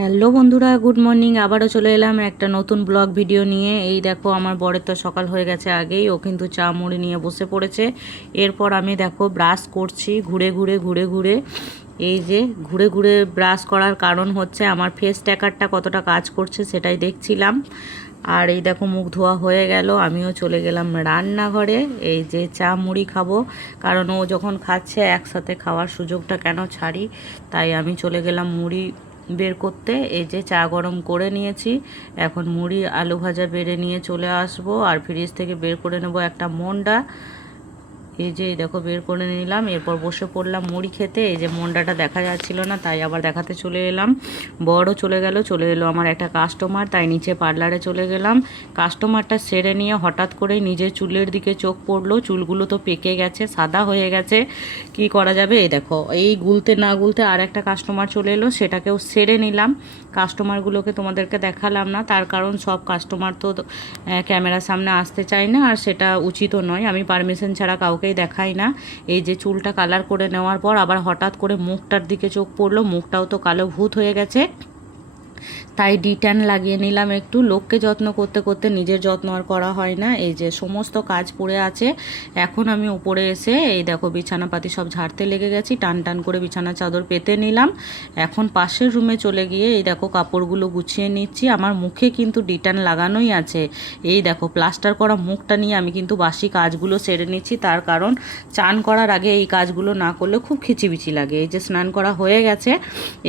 Hello বন্ধুরা, good morning. আবারও চলে এলাম একটা নতুন ব্লগ ভিডিও নিয়ে। এই দেখো, আমার বরের তো সকাল হয়ে গেছে আগেই, ও কিন্তু চা মুড়ি নিয়ে বসে পড়েছে। এরপর আমি দেখো ব্রাশ করছি ঘুরে ঘুরে। এই যে ঘুরে ঘুরে ব্রাশ করার কারণ হচ্ছে আমার ফেস ট্র্যাকারটা কতটা কাজ করছে সেটাই দেখছিলাম। আর এই দেখো মুখ ধোয়া হয়ে গেল, আমিও চলে গেলাম রান্নাঘরে। এই যে চা মুড়ি খাবো, কারণ ও যখন খাচ্ছে একসাথে খাওয়ার সুযোগটা কেন ছাড়ি, তাই আমি চলে গেলাম মুড়ি বের করতে। এই যে চা গরম করে নিয়েছি, এখন মুড়ি আলু ভাজা বেড়ে নিয়ে চলে আসবো। আর ফ্রিজ থেকে বের করে নেব একটা মন্ডা। এই যে দেখো বের করে নিলাম, এরপর বসে পড়লাম মুড়ি খেতে। এই যে মন্ডাটা দেখা যাচ্ছিল না, তাই আবার দেখাতে চলে এলাম। বড়ও চলে এলো আমার একটা কাস্টমার, তাই নিচে পার্লারে চলে গেলাম। কাস্টমারটা সেরে নিয়ে হঠাৎ করেই নিজের চুলের দিকে চোখ পড়লো। চুলগুলো তো পেকে গেছে, সাদা হয়ে গেছে, কি করা যাবে। এই দেখো এই গুলতে না গুলতে আর একটা কাস্টমার চলে এলো, সেটাকেও সেরে নিলাম। কাস্টমারগুলোকে তোমাদেরকে দেখালাম না, তার কারণ সব কাস্টমার তো ক্যামেরার সামনে আসতে চায় না, আর সেটা উচিতও নয়। আমি পারমিশন ছাড়া কাউকেই দেখাই না। এই যে চুলটা কালার করে নেওয়ার পর আবার হঠাৎ করে মুখটার দিকে চোখ পড়লো, মুখটাও তো কালো ভূত হয়ে গেছে, তাই ডিট্যান লাগিয়ে নিলাম একটু। লোককে যত্ন করতে করতে নিজের যত্ন আর করা হয় না। এই যে সমস্ত কাজ পড়ে আছে, এখন আমি উপরে এসে এই দেখো বিছানাপাতি সব ঝাড়তে লেগে গেছি। টান টান করে বিছানা চাদর পেতে নিলাম। এখন পাশের রুমে চলে গিয়ে এই দেখো কাপড়গুলো গুছিয়ে নিচ্ছি। আমার মুখে কিন্তু ডিট্যান লাগানোই আছে। এই দেখো প্লাস্টার করা মুখটা নিয়ে আমি কিন্তু বাসি কাজগুলো সেরে নিচ্ছি, তার কারণ চান করার আগে এই কাজগুলো না করলে খুব খিচিবিচি লাগে। এই যে স্নান করা হয়ে গেছে,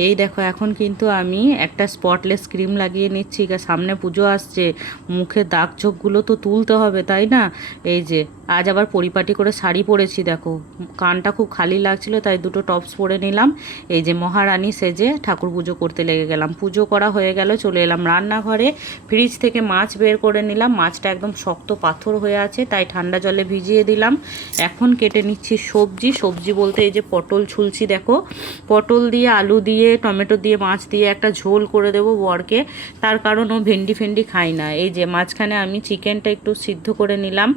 এই দেখো এখন কিন্তু আমি একটা স্পটলেস ক্রিম লাগিয়ে নিচ্ছি। সামনে পুজো আসছে, মুখে দাগ ছোপগুলো তো তুলতে হবে, তাই না। এই যে আজ আবার পরিপাটি করে শাড়ি পরেছি, দেখো কানটা খুব খালি লাগছিল, তাই দুটো টপস পরে নিলাম। এই যে মহারানী সেজে ঠাকুর পুজো করতে লেগে গেলাম। পুজো করা হয়ে গেল, চলে এলাম রান্নাঘরে। ফ্রিজ থেকে মাছ বের করে নিলাম। মাছটা একদম শক্ত পাথর হয়ে আছে, তাই ঠান্ডা জলে ভিজিয়ে দিলাম। এখন কেটে নিচ্ছি সবজি বলতে এই যে পটল ছুলছি, দেখো পটল দিয়ে আলু দিয়ে টমেটো দিয়ে মাছ দিয়ে একটা ঝোল করে দেবো বরকে, তার কারণ ও ভেন্ডি ফেন্ডি খায় না। এই যে মাঝখানে আমি চিকেনটা একটু সিদ্ধ করে নিলাম।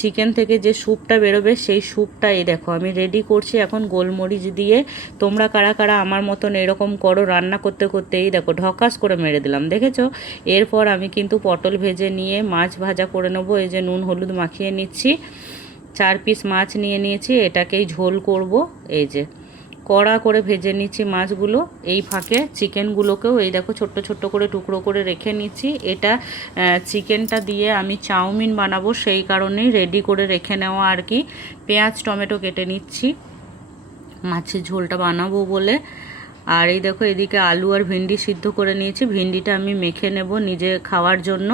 চিকেন থেকে যে স্যুপটা বেরোবে সেই স্যুপটা এই দেখো আমি রেডি করছি এখন গোলমরিচ দিয়ে। তোমরা কারা কারা আমার মতন এরকম করো রান্না করতে করতে। এই দেখো ঢকাস করে মেরে দিলাম, দেখেছো। এরপর আমি কিন্তু পটল ভেজে নিয়ে মাছ ভাজা করে নেবো। এই যে নুন হলুদ মাখিয়ে নিচ্ছি। 4 পিস মাছ নিয়ে নিয়েছি, এটাকেই ঝোল করব। এই যে কড়া করে ভেজে নিচ্ছি মাছগুলো। এই ফাঁকে চিকেনগুলোকেও এই দেখো ছোট্ট ছোট্ট করে টুকরো করে রেখে নিচ্ছি। এটা চিকেনটা দিয়ে আমি চাউমিন বানাবো, সেই কারণেই রেডি করে রেখে নেওয়া আর কি। পেঁয়াজ টমেটো কেটে নিচ্ছি মাছের ঝোলটা বানাবো বলে। আর এই দেখো এদিকে আলু আর ভিন্ডি সিদ্ধ করে নিয়েছি। ভিন্ডিটা আমি মেখে নেব নিজে খাওয়ার জন্য।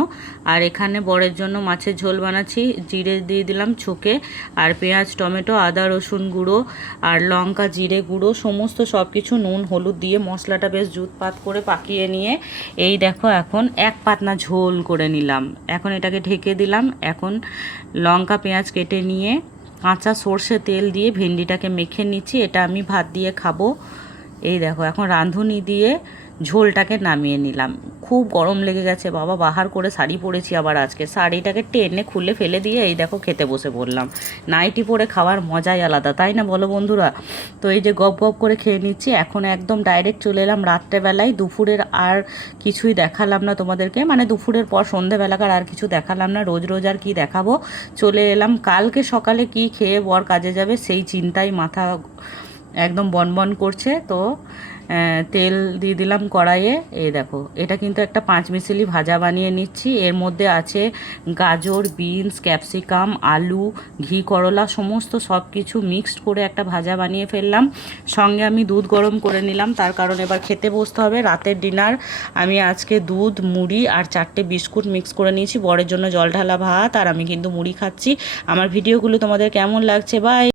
আর এখানে বরের জন্য মাছের ঝোল বানাচ্ছি। জিরে দিয়ে দিলাম ছুঁকে, আর পেঁয়াজ টমেটো আদা রসুন গুঁড়ো আর লঙ্কা জিরে গুঁড়ো সমস্ত সব কিছু নুন হলুদ দিয়ে মশলাটা বেশ জুতপাত করে পাকিয়ে নিয়ে এই দেখো এখন এক পাতনা ঝোল করে নিলাম। এখন এটাকে ঢেকে দিলাম। এখন লঙ্কা পেঁয়াজ কেটে নিয়ে কাঁচা সর্ষে তেল দিয়ে ভেন্ডিটাকে মেখে নিচ্ছি। এটা আমি ভাত দিয়ে খাবো। এই দেখো এখন রাঁধুনি দিয়ে ঝোলটাকে নামিয়ে নিলাম। খুব গরম লেগে গেছে বাবা, বাহার করে শাড়ি পরেছি আবার আজকে। শাড়িটাকে টেনে খুলে ফেলে দিয়ে এই দেখো খেতে বসে পড়লাম। নাইটি পরে খাওয়ার মজাই আলাদা, তাই না বলো বন্ধুরা। তো এই যে গপ গপ করে খেয়ে নিচ্ছি। এখন একদম ডাইরেক্ট চলে এলাম রাত্রেবেলায়। দুপুরের আর কিছুই দেখালাম না তোমাদেরকে, মানে দুপুরের পর সন্ধেবেলাকার আর কিছু দেখালাম না। রোজ রোজ আর কি দেখাবো। চলে এলাম কালকে সকালে কি খেয়ে বর কাজে যাবে সেই চিন্তায় মাথা একদম বনবন করছে। তো তেল দিয়ে দিলাম কড়াইয়ে। এই দেখো এটা কিন্তু একটা 5 মিশালি ভাজা বানিয়ে নিচ্ছি। এর মধ্যে আছে গাজর বিনস ক্যাপসিকাম আলু ঘি করলা সমস্ত সব কিছু মিক্সড করে একটা ভাজা বানিয়ে ফেললাম। সঙ্গে আমি দুধ গরম করে নিলাম, তার কারণ এবার খেতে বসতে হবে রাতের ডিনার। আমি আজকে দুধ মুড়ি আর 4টে বিস্কুট মিক্স করে নিয়েছি। বরের জন্য জল ঢালা ভাত, আর আমি কিন্তু মুড়ি খাচ্ছি। আমার ভিডিওগুলো তোমাদের কেমন লাগছে? বাই।